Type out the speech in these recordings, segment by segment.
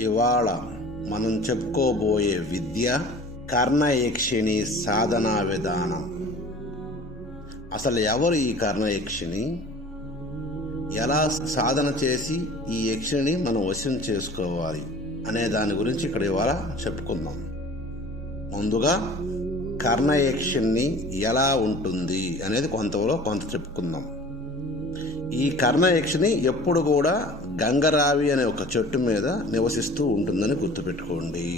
ఇవాళ మనం చెప్పుకోబోయే విద్య కర్ణయక్షిణి సాధనా విధానం. అసలు ఎవరు ఈ కర్ణయక్షిణి, ఎలా సాధన చేసి ఈ యక్షిని మనం వశం చేసుకోవాలి అనే దాని గురించి ఇక్కడ ఇవాళ చెప్పుకుందాం. ముందుగా కర్ణయక్షిణి ఎలా ఉంటుంది అనేది కొంత చెప్పుకుందాం. ఈ కర్ణయక్షిని ఎప్పుడు కూడా గంగరావి అనే ఒక చెట్టు మీద నివసిస్తూ ఉంటుందని గుర్తుపెట్టుకోండి.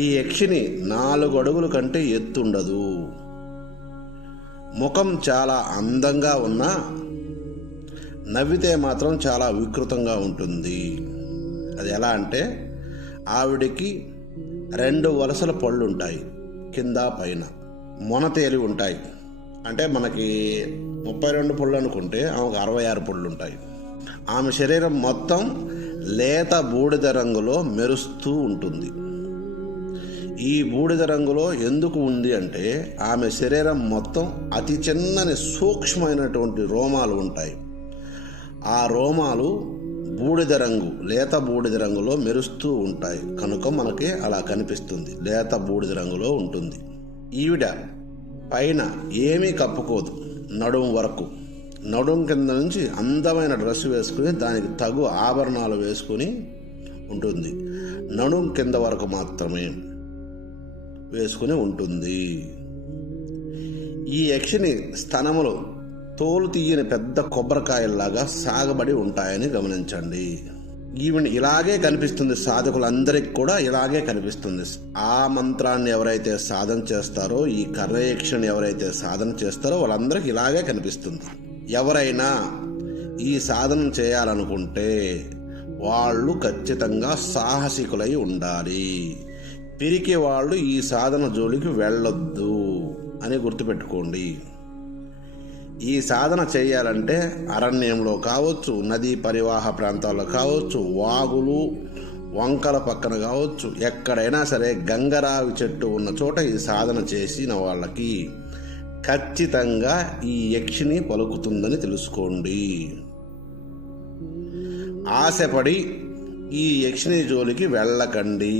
ఈ యక్షిని 4 అడుగుల కంటే ఎత్తుండదు. ముఖం చాలా అందంగా ఉన్నా నవ్వితే మాత్రం చాలా వికృతంగా ఉంటుంది. అది ఎలా అంటే, ఆవిడికి 2 వరుసల పళ్ళు ఉంటాయి, కింద పైన మొనతేలి ఉంటాయి. అంటే మనకి 32 పళ్ళు అనుకుంటే ఆమెకు 66 పళ్ళు ఉంటాయి. ఆమె శరీరం మొత్తం లేత బూడిద రంగులో మెరుస్తూ ఉంటుంది. ఈ బూడిద రంగులో ఎందుకు ఉంది అంటే, ఆమె శరీరం మొత్తం అతి చిన్నని సూక్ష్మమైనటువంటి రోమాలు ఉంటాయి. ఆ రోమాలు లేత బూడిద రంగులో మెరుస్తూ ఉంటాయి కనుక మనకి అలా కనిపిస్తుంది, లేత బూడిద రంగులో ఉంటుంది. ఈవిడ పైన ఏమీ కప్పుకోదు, నడుము వరకు. నడుము కింద నుంచి అందమైన డ్రెస్ వేసుకుని దానికి తగు ఆభరణాలు వేసుకుని ఉంటుంది. నడుము కింద వరకు మాత్రమే వేసుకుని ఉంటుంది. ఈ యక్షిని స్తనములు తోలు తీయని పెద్ద కొబ్బరికాయల్లాగా సాగబడి ఉంటాయని గమనించండి. ఈవిని ఇలాగే కనిపిస్తుంది, సాధకులందరికీ కూడా ఇలాగే కనిపిస్తుంది. ఆ మంత్రాన్ని ఎవరైతే సాధన చేస్తారో, ఈ కర్ణయక్షిని ఎవరైతే సాధన చేస్తారో వాళ్ళందరికీ ఇలాగే కనిపిస్తుంది. ఎవరైనా ఈ సాధన చేయాలనుకుంటే వాళ్ళు ఖచ్చితంగా సాహసికులై ఉండాలి. పిరికి వాళ్ళు ఈ సాధన జోలికి వెళ్ళొద్దు అని గుర్తుపెట్టుకోండి. ఈ సాధన చేయాలంటే అరణ్యంలో కావచ్చు, నదీ పరివాహ ప్రాంతాల్లో కావచ్చు, వాగులు వంకల పక్కన కావచ్చు, ఎక్కడైనా సరే గంగరావి చెట్టు ఉన్న చోట ఈ సాధన చేసిన వాళ్ళకి ఖచ్చితంగా ఈ యక్షిని పలుకుతుందని తెలుసుకోండి. ఆశపడి ఈ యక్షిని జోలికి వెళ్ళకండి.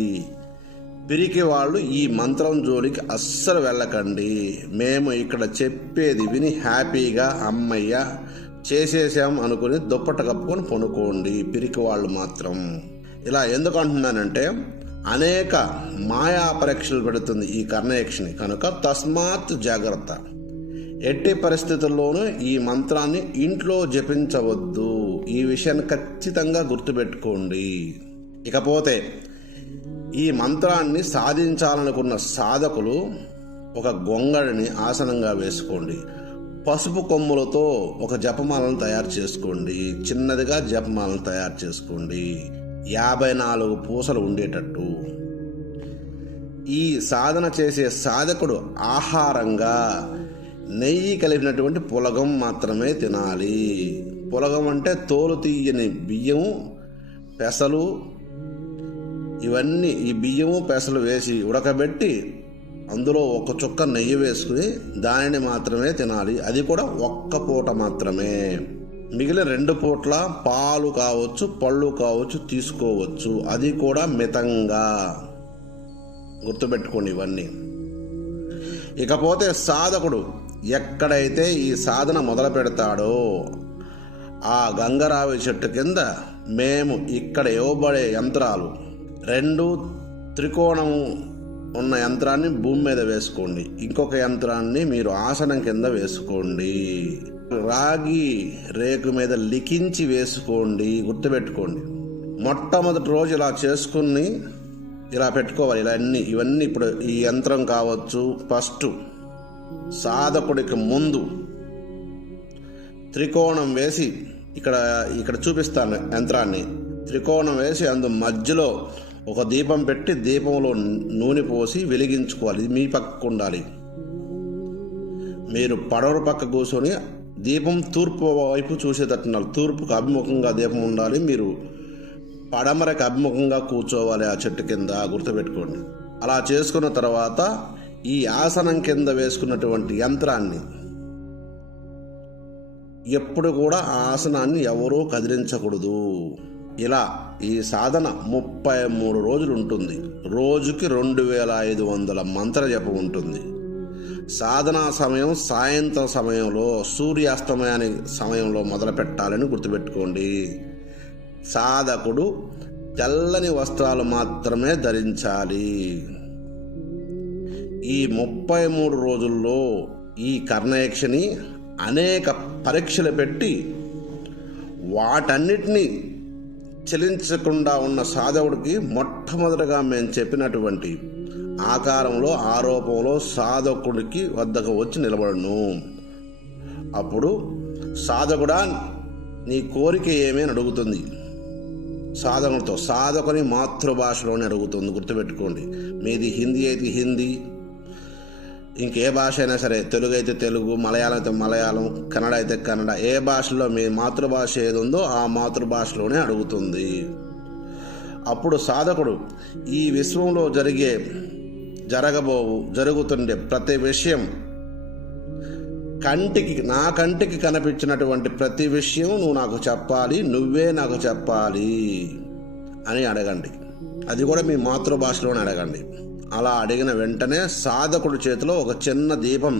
పిరికి వాళ్ళు ఈ మంత్రం జోలికి అస్సలు వెళ్ళకండి. మేము ఇక్కడ చెప్పేది విని హ్యాపీగా అమ్మయ్య చేసేసాం అనుకుని దుప్పట కప్పుకొని పనుకోండి. పిరికి వాళ్ళు మాత్రం. ఇలా ఎందుకు అంటున్నానంటే, అనేక మాయా పరీక్షలు పెడుతుంది ఈ కర్ణయక్షిని కనుక తస్మాత్ జాగ్రత్త. ఎట్టి పరిస్థితుల్లోనూ ఈ మంత్రాన్ని ఇంట్లో జపించవద్దు. ఈ విషయాన్ని ఖచ్చితంగా గుర్తుపెట్టుకోండి. ఇకపోతే ఈ మంత్రాన్ని సాధించాలనుకున్న సాధకులు ఒక గొంగడిని ఆసనంగా వేసుకోండి. పసుపు కొమ్ములతో ఒక జపమాలను తయారు చేసుకోండి. చిన్నదిగా జపమాలను తయారు చేసుకోండి. 54 పూసలు ఉండేటట్టు. ఈ సాధన చేసే సాధకుడు ఆహారంగా నెయ్యి కలిపినటువంటి పులగం మాత్రమే తినాలి. పులగం అంటే తోలు తీయని బియ్యము, పెసలు, ఇవన్నీ ఈ బియ్యము పెసలు వేసి ఉడకబెట్టి అందులో ఒక చుక్క నెయ్యి వేసుకుని దానిని మాత్రమే తినాలి. అది కూడా ఒక్క పూట మాత్రమే. మిగిలిన 2 పూట్ల పాలు కావచ్చు, పళ్ళు కావచ్చు తీసుకోవచ్చు. అది కూడా మితంగా. గుర్తుపెట్టుకోండి ఇవన్నీ. ఇకపోతే సాధకుడు ఎక్కడైతే ఈ సాధన మొదలు పెడతాడో ఆ గంగరావి చెట్టు కింద మేము ఇక్కడ ఇవ్వబడే యంత్రాలు 2 త్రికోణము ఉన్న యంత్రాన్ని భూమి మీద వేసుకోండి. ఇంకొక యంత్రాన్ని మీరు ఆసనం కింద వేసుకోండి. రాగి రేకు మీద లిఖించి వేసుకోండి. గుర్తుపెట్టుకోండి. మొట్టమొదటి రోజు ఇలా చేసుకుని ఇలా పెట్టుకోవాలి. ఇవన్నీ ఇప్పుడు ఈ యంత్రం కావచ్చు. ఫస్ట్ సాధకుడికి ముందు త్రికోణం వేసి ఇక్కడ చూపిస్తాను యంత్రాన్ని. త్రికోణం వేసి అందు మధ్యలో ఒక దీపం పెట్టి దీపంలో నూనె పోసి వెలిగించుకోవాలి. ఇది మీ పక్కకు ఉండాలి. మీరు పడవ పక్క కూర్చొని దీపం తూర్పు వైపు చూసేటట్టున్నారు. తూర్పుకు అభిముఖంగా దీపం ఉండాలి. మీరు పడమరకు అభిముఖంగా కూర్చోవాలి ఆ చెట్టు కింద. గుర్తుపెట్టుకోండి. అలా చేసుకున్న తర్వాత ఈ ఆసనం కింద వేసుకున్నటువంటి యంత్రాన్ని ఎప్పుడు కూడా ఆ ఆసనాన్ని ఎవరూ కదిలించకూడదు. ఇలా ఈ సాధన 33 రోజులు ఉంటుంది. రోజుకి 2500 మంత్ర జపం ఉంటుంది. సాధనా సమయం సాయంత్రం సమయంలో సూర్యాస్తమయానికి సమయంలో మొదలు పెట్టాలని గుర్తుపెట్టుకోండి. సాధకుడు తెల్లని వస్త్రాలు మాత్రమే ధరించాలి. ఈ 33 రోజుల్లో ఈ కర్ణయక్షిని అనేక పరీక్షలు పెట్టి వాటన్నిటినీ చెలించకుండా ఉన్న సాధకుడికి మొట్టమొదటగా మేము చెప్పినటువంటి ఆకారంలో ఆరోపంలో సాధకుడికి వద్దకు వచ్చి నిలబడను. అప్పుడు సాధకుడా నీ కోరిక ఏమని అడుగుతుంది. సాధకుని మాతృభాషలోనే అడుగుతుంది. గుర్తుపెట్టుకోండి. మీది హిందీ అయితే హిందీ, ఇంకే భాష అయినా సరే, తెలుగు అయితే తెలుగు, మలయాళం అయితే మలయాళం, కన్నడ అయితే కన్నడ, ఏ భాషలో మీ మాతృభాష ఏది ఉందో ఆ మాతృభాషలోనే అడుగుతుంది. అప్పుడు సాధకుడు ఈ విశ్వంలో జరుగుతుండే ప్రతి విషయం నా కంటికి కనిపించినటువంటి ప్రతి విషయం నువ్వు నాకు చెప్పాలి, నువ్వే నాకు చెప్పాలి అని అడగండి. అది కూడా మీ మాతృభాషలోనే అడగండి. అలా అడిగిన వెంటనే సాధకుడి చేతిలో ఒక చిన్న దీపం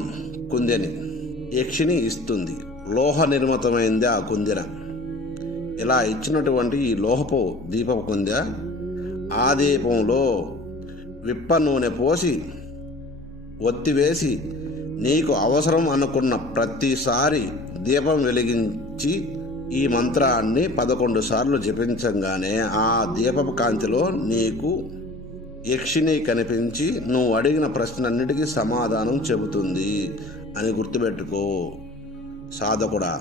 కుందెని యక్షిని ఇస్తుంది. లోహ నిర్మితమైంది ఆ కుందెన. ఇలా ఇచ్చినటువంటి ఈ లోహపు దీపపు కుందె, ఆ దీపంలో విప్ప నూనె పోసి ఒత్తివేసి నీకు అవసరం అనుకున్న ప్రతిసారి దీపం వెలిగించి ఈ మంత్రాన్ని 11 సార్లు జపించగానే ఆ దీపపు కాంతిలో నీకు యక్షిని కనిపించి నువ్వు అడిగిన ప్రశ్నన్నిటికీ సమాధానం చెబుతుంది అని గుర్తుపెట్టుకో సాధకుడా.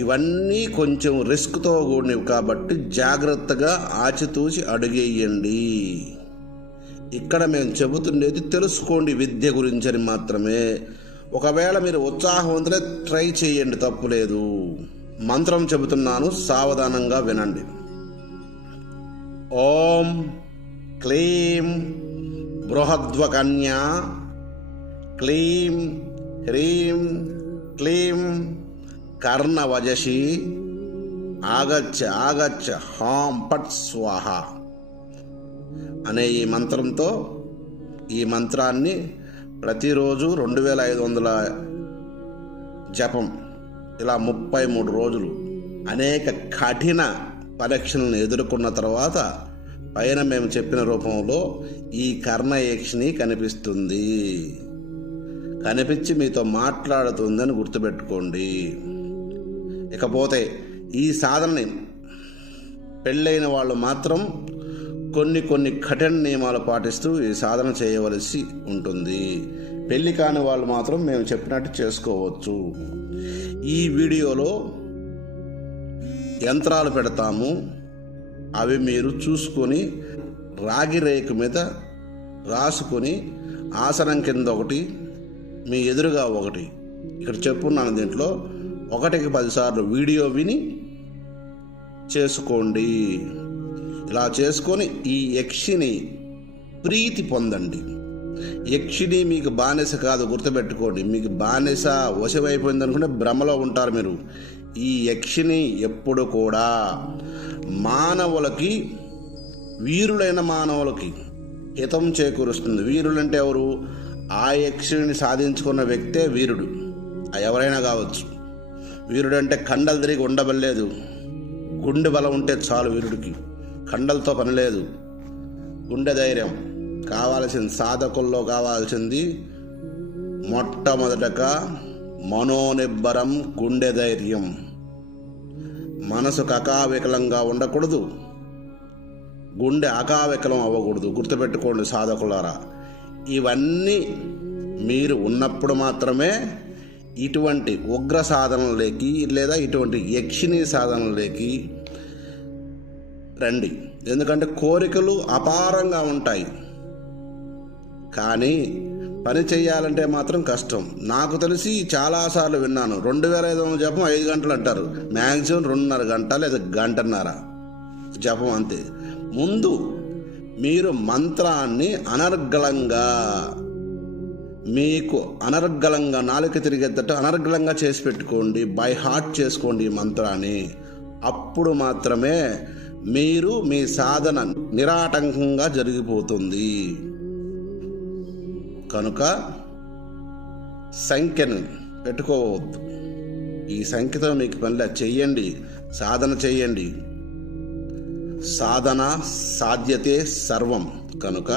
ఇవన్నీ కొంచెం రిస్క్తో కూడినవి కాబట్టి జాగ్రత్తగా ఆచితూచి అడిగేయండి. ఇక్కడ మేము చెబుతుండేది తెలుసుకోండి విద్య గురించి అని మాత్రమే. ఒకవేళ మీరు ఉత్సాహవంతులే ట్రై చేయండి, తప్పులేదు. మంత్రం చెబుతున్నాను, సావధానంగా వినండి. ఓం క్లీం బృహద్వకన్యా క్లీం హ్రీం క్లీం కర్ణవజసి ఆగచ్చ హాం పట్ స్వాహ అనే ఈ మంత్రంతో ఈ మంత్రాన్ని ప్రతిరోజు 2500 జపం, ఇలా 33 రోజులు అనేక కఠిన పరీక్షలను ఎదుర్కొన్న తర్వాత పైన మేము చెప్పిన రూపంలో ఈ కర్ణయక్షిని కనిపించి మీతో మాట్లాడుతుందని గుర్తుపెట్టుకోండి. ఇకపోతే ఈ సాధనని పెళ్ళైన వాళ్ళు మాత్రం కొన్ని కఠిన నియమాలు పాటిస్తూ ఈ సాధన చేయవలసి ఉంటుంది. పెళ్లి కాని వాళ్ళు మాత్రం మేము చెప్పినట్టు చేసుకోవచ్చు. ఈ వీడియోలో యంత్రాలు పెడతాము, అవి మీరు చూసుకొని రాగి రేకు మీద రాసుకొని ఆసనం కింద ఒకటి, మీ ఎదురుగా ఒకటి, ఇక్కడ చెప్పున్నాను దీంట్లో 1కి 10 సార్లు వీడియో విని చేసుకోండి. ఇలా చేసుకొని ఈ యక్షిని ప్రీతి పొందండి. యక్షిని మీకు బానిస కాదు, గుర్తుపెట్టుకోండి. మీకు బానిస వశమైపోయింది అనుకుంటే భ్రమలో ఉంటారు మీరు. ఈ యక్షిని ఎప్పుడు కూడా వీరులైన మానవులకి హితం చేకూరుస్తుంది. వీరులంటే ఎవరు? ఆ యక్షిని సాధించుకున్న వ్యక్తే వీరుడు. ఎవరైనా కావచ్చు. వీరుడంటే కండలు తిరిగి ఉండబడలేదు, గుండె బలం ఉంటే చాలు వీరుడికి. కండలతో పని లేదు, గుండె ధైర్యం కావాల్సింది. సాధకుల్లో కావాల్సింది మొట్టమొదటగా మనోనిబ్బరం, గుండె ధైర్యం. మనసు అకావికలంగా ఉండకూడదు, గుండె అకావికలం అవ్వకూడదు. గుర్తుపెట్టుకోండి సాధకులారా. ఇవన్నీ మీరు ఉన్నప్పుడు మాత్రమే ఇటువంటి ఉగ్ర సాధనలోకి లేదా ఇటువంటి యక్షిణీ సాధనలోకి రండి. ఎందుకంటే కోరికలు అపారంగా ఉంటాయి, కానీ పని చేయాలంటే మాత్రం కష్టం. నాకు తెలిసి చాలాసార్లు విన్నాను, 2500 జపం 5 గంటలు అంటారు. మ్యాక్సిమం 2.5 గంట లేదా 1.5 గంట జపం అంతే. ముందు మీరు మంత్రాన్ని అనర్గళంగా నాలుక తిరిగేటట్టు అనర్గళంగా చేసి పెట్టుకోండి. బై హార్ట్ చేసుకోండి ఈ మంత్రాన్ని. అప్పుడు మాత్రమే మీ సాధన నిరాటంకంగా జరిగిపోతుంది. కనుక సంఖ్యను పెట్టుకోవద్దు. ఈ సంఖ్యతో మీకు పనిలా చెయ్యండి, సాధన చెయ్యండి. సాధన సాధ్యతే సర్వం. కనుక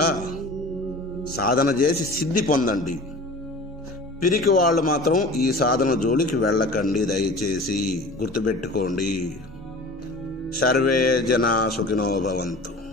సాధన చేసి సిద్ధి పొందండి. పిరికి వాళ్ళు మాత్రం ఈ సాధన జోలికి వెళ్ళకండి, దయచేసి గుర్తుపెట్టుకోండి. సర్వే జనా సుఖినో భవంతు.